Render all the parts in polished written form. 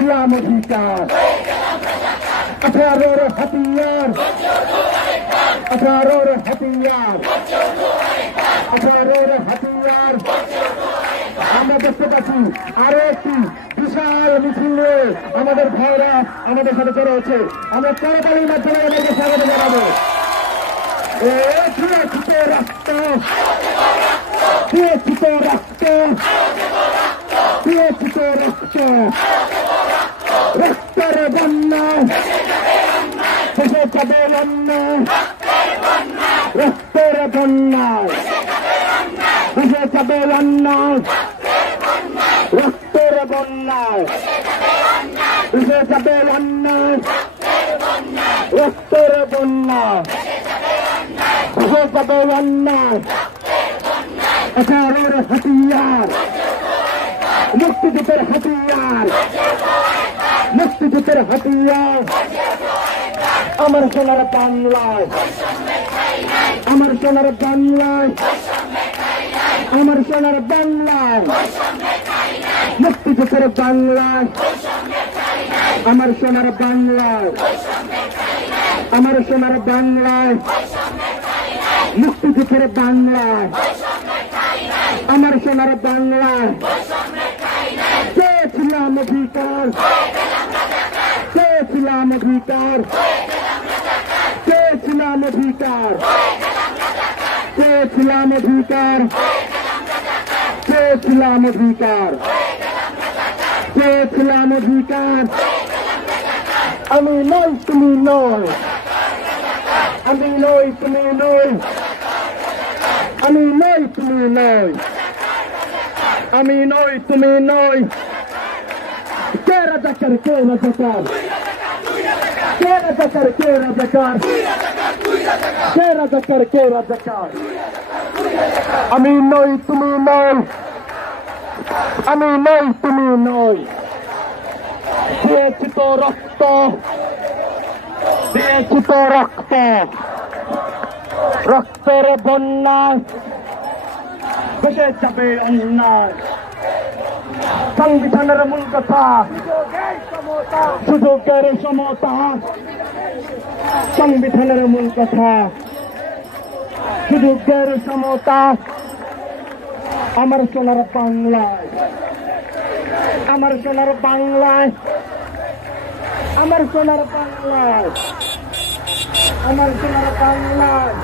চেয়েছিলাম অধিকার, 18-র হাতিয়ার, 18-র হাতিয়ার, 18-র হাতিয়ার। আমরা দেখতে পাচ্ছি আরো একটি বিশাল মিছিল নিয়ে আমাদের ভাইরা আমাদের সাথে জড়ো হচ্ছে। আমরা করতালির মাধ্যমে আমাদেরকে স্বাগত জানাবো। দিয়েছি তো রক্ত, দিয়েছি তো রক্ত, দিয়েছি তো রক্ত, রক্তের বন্যা দেশে যাবে বন্যা, রক্তের বন্যায় দেশে যাবে বন্যা, রক্তের বন্যায় দেশে যাবে বন্যা, রক্তের বন্যায় দেশে যাবে বন্যা। 18-র হাতিয়ার, মুক্তিযুদ্ধের হাতিয়ার, মুক্তিযুদ্ধের হাতিয়ার। আমার সোনার বাংলায়, আমার সোনার বাংলায়, আমার সোনার বাংলায়, মুক্তিযুদ্ধের বাংলায়, আমার সোনার বাংলায়, আমার সোনার বাংলায়, মুক্তিযুদ্ধের বাংলায়, আমার সোনার বাংলায়। চেয়েছিলাম অধিকার, চেয়েছিলাম অধিকার, চেয়েছিলাম অধিকার, চেয়েছিলাম অধিকার, চেয়েছিলাম অধিকার, চেয়েছিলাম অধিকার। আমি নই তুমি নয়, আমি নই তুমি নয়, আমি নই তুমি নয়, আমি নই তুমি নয়। কে রাজাকার, কে রাজাকার, কে রাজাকার, কে রাজাকার, কে রাজাকার, কে রাজাকার। আমি নই তুমি নয়, আমি নই তুমি নয়। দিয়েছি তো রক্ত, দিয়েছি তো রক্ত, রক্তের বন্যায় ভেসে যাবে অন্যায়। সংবিধানের মূল কথা সুযোগের সমতা, সংবিধানের মূল কথা সুযোগের সমতা। আমার সোনার বাংলায়, আমার সোনার বাংলায়, আমার সোনার বাংলায়, আমার সোনার বাংলায়,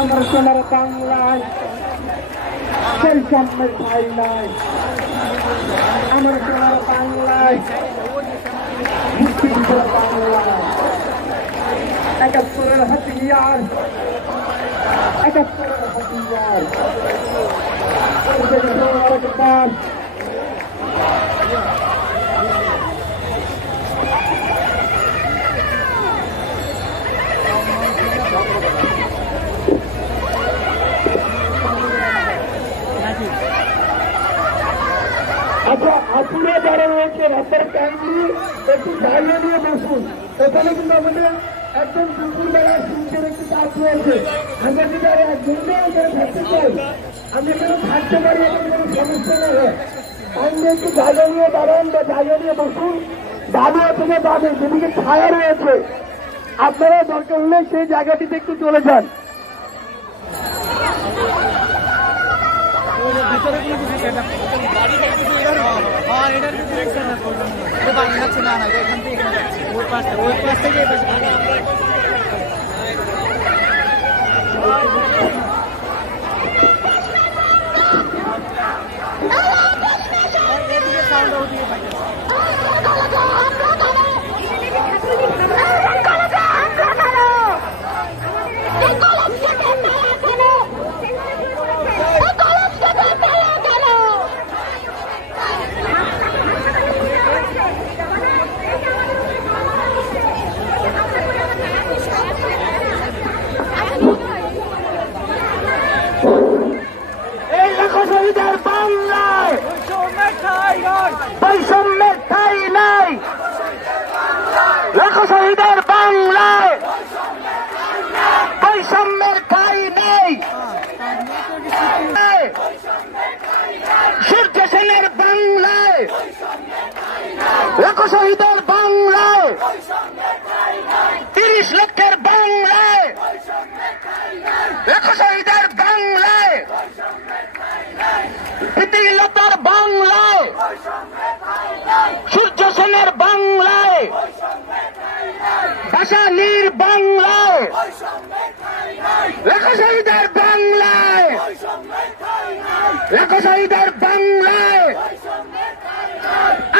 আমার সোনার বাংলায় সেই সামনের ঠাই নাই। আমার সোনার বাংলায়, মুক্তিযুদ্ধের বাংলায় 71-র হাতিয়ার, 71-র হাতিয়ার। আচ্ছা, আপনারা যারা রয়েছে রাস্তার ক্যান্ডি একটু বাইরে নিয়ে বসুন। এখানে কিন্তু আমাদের একদম দুপুরবেলা সিংহের একটি কাজ রয়েছে। আমরা যদি আর একজনকে এখানে থাকতে চাই, আমি এখানে থাকতে পারি, এখানে কোনো সমস্যা না হয়। আপনি একটু জায়গা নিয়ে দাঁড়ান বা জায়গা নিয়ে বসুন। দাবি অথবা দাবি যেদিকে ছায়া রয়েছে, আপনারা দরকার হলে সেই জায়গাটিতে একটু চলে যান। বৈষম্যের ঠাঁই নাই, লাখো শহীদের বাংলায় বৈষম্যের ঠাঁই নেই। সূর্য সেনের বাংলায় লাখো শহীদের বাংলায়, 30 লক্ষের বাংলায়, লাখো শহীদের বাংলায়, প্রীতিলতার বাংলায়, সূর্য সেনের বাংলায়, ভাসানীর বাংলায়, লাখো শহীদের বাংলায়, লাখো শহীদের বাংলায়,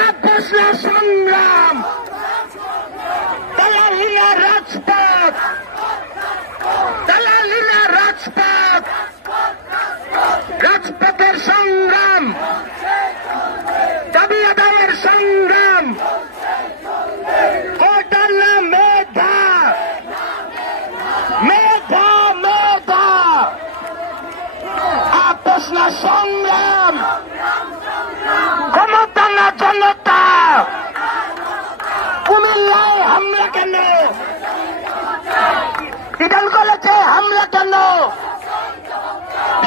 আব্বাস না সংগ্রাম, দালালিনা রাজপথ, দালালিনা রাজপথ, রাজপথের সংগ্রাম, দাবি আদায়ের সংগ্রাম, ভোটার না মেধা, মেধা মেধা, আব্বাস না সংগ্রাম, ক্ষমতা না জনতা, কুমিল্লায় হামলা কেন, ইডেন কলেজে হামলা কেন,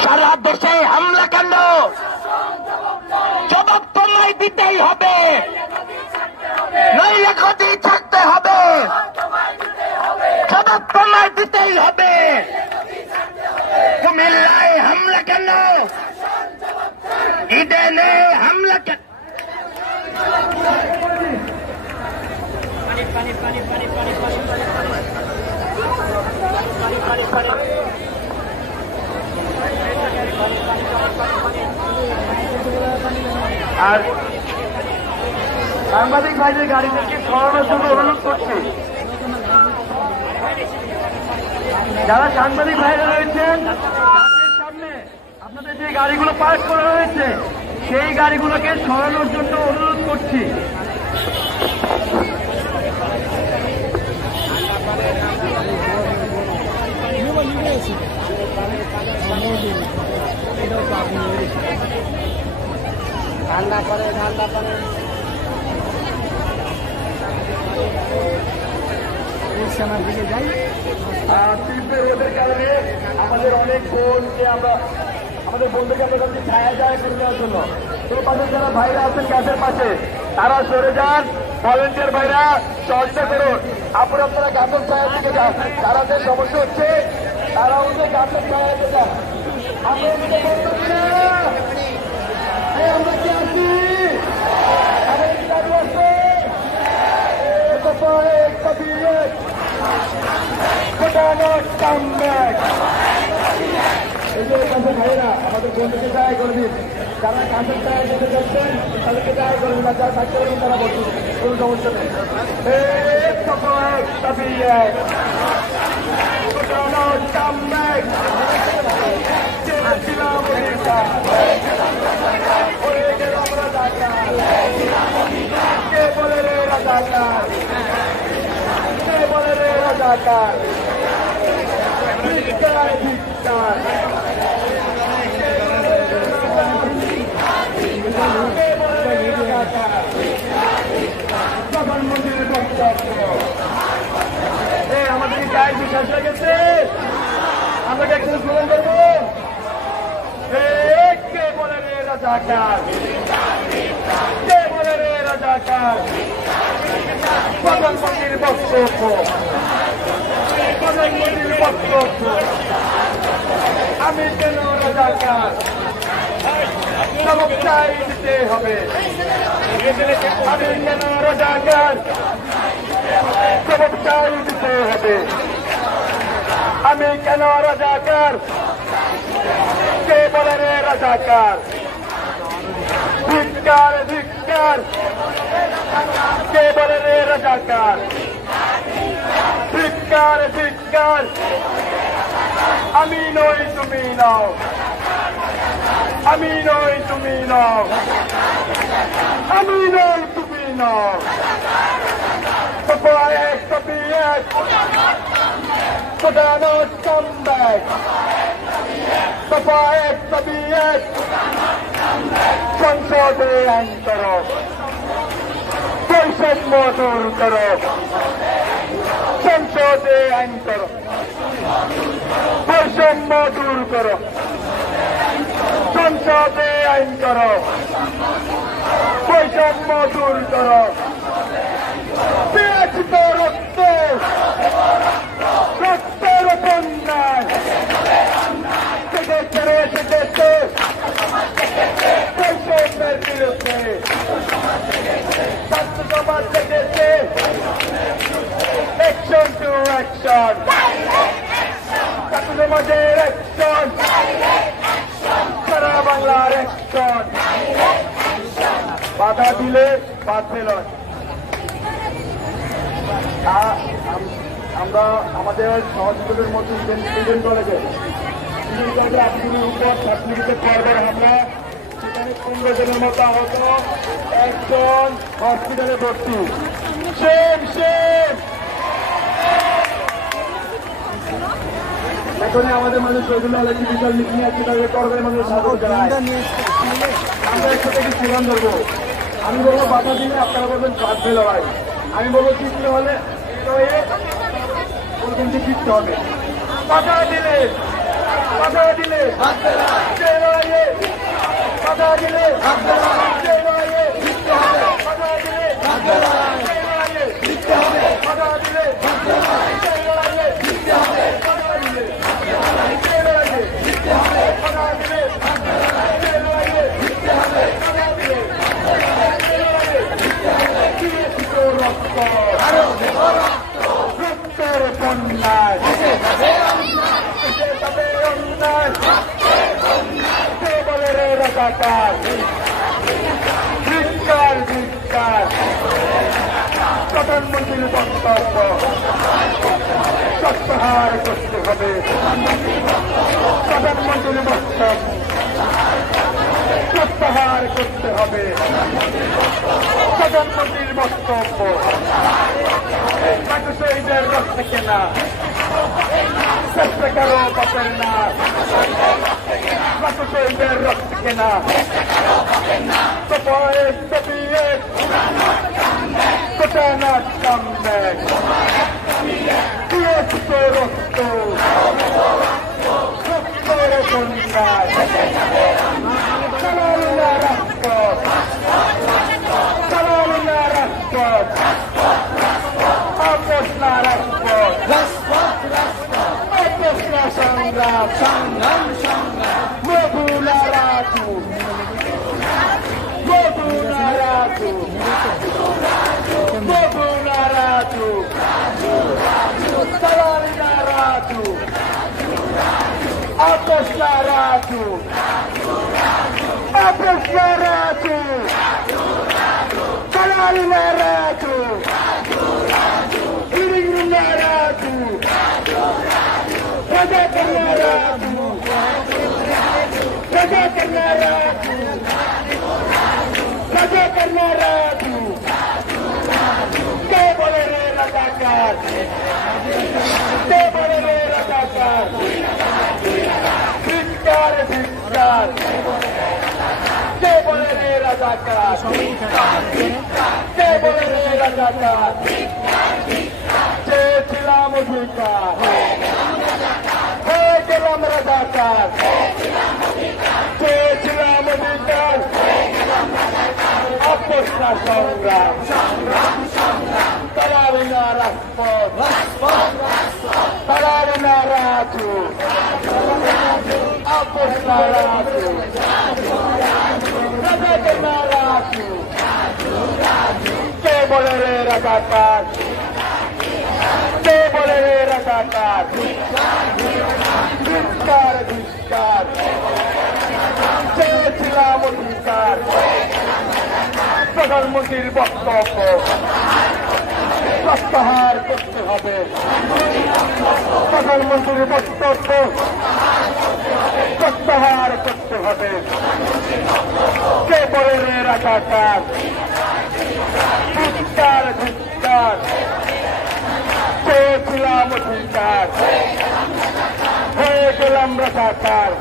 সারা দেশে হামলা কেন, জবাব তোমায় দিতেই হবে, নইলে ক্ষতি থাকতে হবে, জবাব তোমায় দিতেই হবে। কুমিল্লায় হামলা কেন, ইডেনে হামলা কেন, আর সাংবাদিক ভাইদের গাড়িদেরকে সরানোর জন্য অনুরোধ করছি, যারা সাংবাদিক ভাইরা রয়েছেন তাদের সামনে আপনাদের যে গাড়িগুলো পার্ক করা রয়েছে সেই গাড়িগুলোকে সরানোর জন্য অনুরোধ করছি। ঠান্ডা করে ঠান্ডা করে দিকে যাই। তীব্র রোদের কারণে আমাদের অনেক বোনকে আমরা আমাদের বন্ধুকে আমরা বলছি ছায়া যায় করে দেওয়ার জন্য। এই পাশে যারা ভাইরা আছেন গাছের পাশে তারা সরে যান, ভলেন্টিয়ার ভাইরা সহযোগিতা করুন। আপনারা আপনারা গাছের ছায়া দিকে যান, তারা যে সমস্যা হচ্ছে তারা উঠে গাছের ছায়া দিকে যান। আমরা দিকে বলতে কিনা আমরা কি আছি, আমাদের কি দাবি আছে, একটা বিয়ে ভাইরা আমাদের বন্ধুকে দায় করে দিন, যারা কাছের দায় যেতে যাচ্ছেন তাদেরকে দায় করবেন, বা যারা থাকতে পারবেন তারা বলুন, কোনো সমস্যা নেই। কে বলে রে রাজাকার, কে বলে রে রাজাকার, ধিক্কার ধিক্কার, প্রধানমন্ত্রীর বক্তব্য আমাদের গায়ে বিশ্বাস লেগেছে, আমরা কি একটু স্মরণ করবো, কে বলে রে রাজাকার, কে বলে রে রাজাকার, প্রধানমন্ত্রীর বক্তব্য, প্রধানমন্ত্রীর বক্তব্য, আমি কেন রাজাকার, সবক চাই দিতে হবে, আমি কেন রাজাকার, সবক চাই দিতে হবে, আমি কেন রাজাকার, কে বলে রে রাজাকার, ধিক্কার ধিক্কার, কে বলে রে রাজাকার, ধিক্কার ধিক্কার, আমি নই তুমি নাও, আমি নই তুমি নাও, আমি নই তুমি নাও, এক তবিয়ত, খোদা নট কাম ব্যাক, এক তবিয়ত, সংসদে আইন করো, বৈষম্য দূর করো, সংসদে আইন করো, বৈষম্য দূর করো, সংসদে আইন করো, বৈষম্য দূর করো, দিলে বাদ ফেলন। আমরা আমাদের সহযোগীদের মধ্যে ইডেন কলেজে আপনাদের উপর ছাত্রীদের করবার হামলা, সেখানে 15 জনের মতো আহত, একজন হসপিটালে ভর্তি। এখনই আমাদের মানুষ রবিউল আলম বিশাল মিটিং আছে, তাদের করবেন মানুষ সাধন জানায়। আমরা একটু থেকে স্লোগান ধরবো। আমি বলবো বাধা দিলে আপনারা বলবেন বাদ ফেলো ভাই। আমি বলবো জিততে হলে বলবেন যে জিততে হবে। বাধা দিলে বাধা দিলে বাধা দিলে বাধা দিলে বাধা দিলে প্রধানমন্ত্রীর বক্তব্য প্রত্যাহার করতে হবে। প্রধানমন্ত্রীর বক্তব্য প্রত্যাহার করতে হবে। প্রধানমন্ত্রীর বক্তব্য শহীদের রক্ত কেনা চেষ্টা করো পাবেন না। শহীদের রক্ত কেনা Kotanat comeback. Yes, Rocco. Rocco Recondat. Salalina Raspot. Salalina Raspot. Apos na Raspot. Apos na Sangram. Mabula Ratu. Mabula Ratu. Mabula Ratu. Salalina Ratu. Apos na Ratu. Apos na Ratu. Salalina Ratu. Iringna Ratu. Rajakarna Ratu. Rajakarna Ratu. Rajakarna Ratu. ¿Qué volveré a atacar? ¿Qué volveré a atacar? Fiscal, fiscal. ¿Qué volveré a atacar? ¿Qué volveré a atacar? চেয়েছিলাম অধিকার, হয়েছিলাম রাজাকার। চেয়েছিলাম অধিকার, আপোষ না সংগ্রাম। Salalina Raspot. Salalina Ratu. Apos na Ratu. Rajakarna Ratu. ¿Qué volveré a atacar? ¿Qué volveré a atacar? ধিক্কার, ধিক্কার। চেয়েছিলাম অধিকার। প্রধানমন্ত্রীর বক্তব্য প্রত্যাহার করতে হবে। প্রধানমন্ত্রীর বক্তব্য প্রত্যাহার করতে হবে। কে বলে রে রাজাকার? ধিক্কার, ধিক্কার। চেয়েছিলাম অধিকার, হয়ে গেলাম রাজাকার।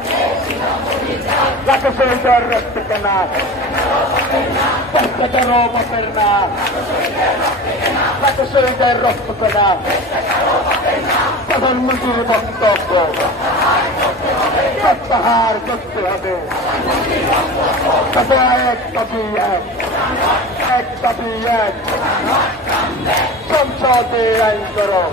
লাখো শহীদের রক্ত কেনা চেষ্টা করো বাপের না। লাখো শহীদের রক্ত কেনা প্রধানমন্ত্রীর বক্তব্য প্রত্যাহার করতে হবে। তবে এক দাবি এক দাবি এক, সংসদে আইন করো।